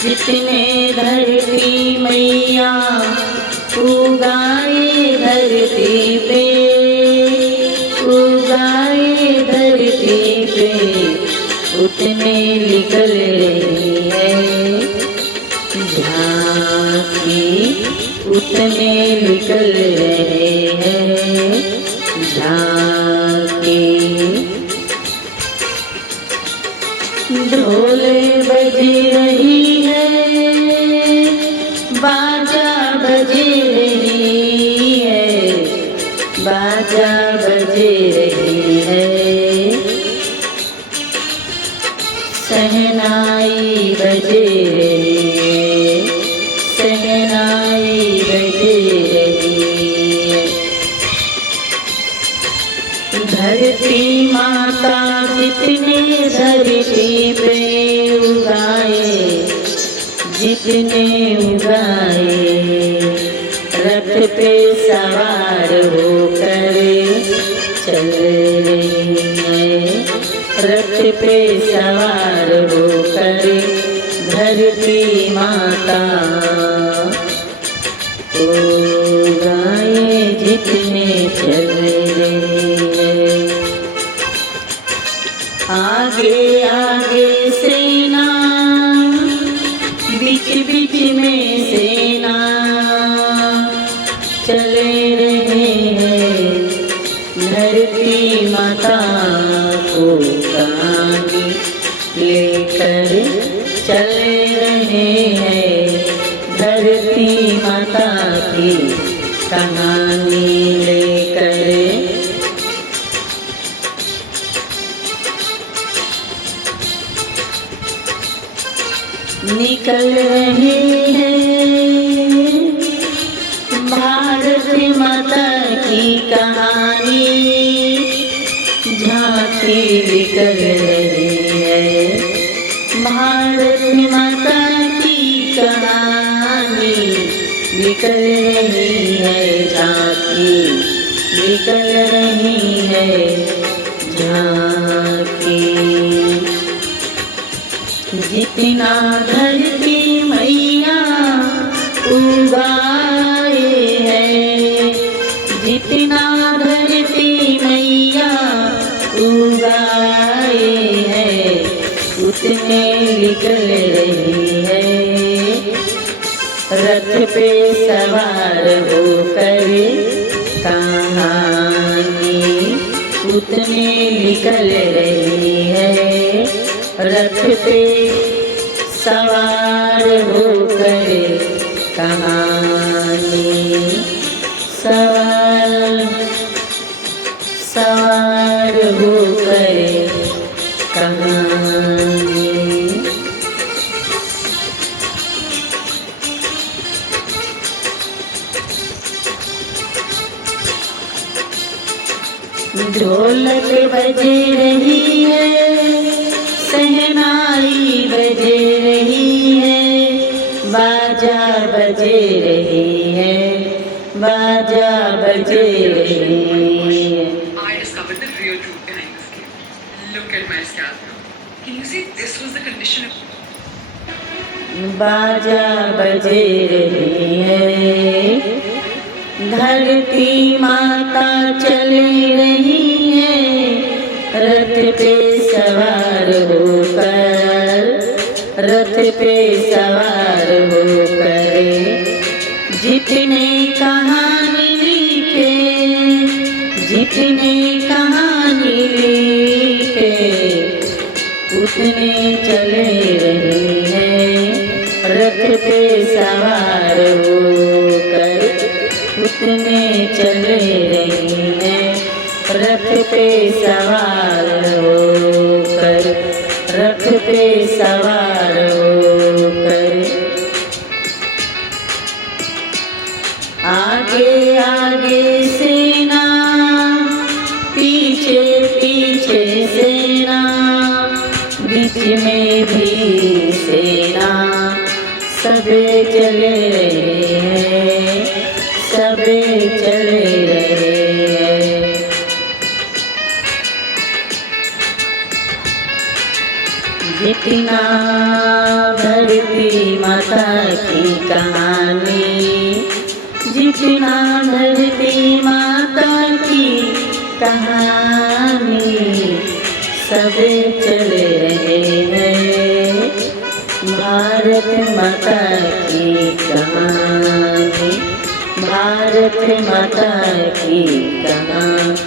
जितने धरती मैया उगाए धरती पे, उगाए धरती पे, उतने निकल रही है झांकी, उतने निकल रहे हैं झांकी। ढोल बज रही है, बाजा बज रही है, बाजा बज रही है, शहनाई बज रही है, शहनाई बज रही है। धरती माता जितने धरती पे उगाए, जितने उगाए, रथ पे सवार होकर चल रही है, रथ पे सवार होकर धरती माता उगाए जितने चल रही है। आगे आगे सेना, बीच बीच में सेना चले रहे हैं, धरती माता को कहानी लेकर चले रहे हैं, धरती माता की कहानी लेकर। निकल रही है भारत माता की कहानी, झांकी निकल रही है भारत माता की कहानी, निकल रही है झांकी, निकल रही है झांकी। जितना धरती मैया उगाए है, जितना धरती मैया उगाए है, उतने निकल रही है रथ पे सवार होकर कहानी, उतने निकल रही है रथ पे सवार होकर कहानी, सवार सवार होकर कहानी। ढोलक बज रही है, शहनाई बज रही है, बाजा बज रही है, बाजा बज रही है। I discovered the real truth behind this game. Look at my scalp now. Can you see this was the condition of... बाजा बज रही है, धरती माता चली रही है, रथ पे सवार होकर, रथ पे सवार होकर, जितने कहानी लिखे, जितने कहानी लिखे, उतने चले रहे हैं रथ पे सवार होकर, उतने चले रहे हैं रथ पे सवार होकर, रथ पे सवार होकर। आगे आगे सेना, पीछे पीछे सेना, बीच में भी सेना, सबे चले रहे हैं, सबे चले रहे हैं। जितना धरती धरती माता की कहानी, जितना धरती माता की कहानी, सब चले रहे हैं भारत माता की कहानी, भारत माता की कहानी।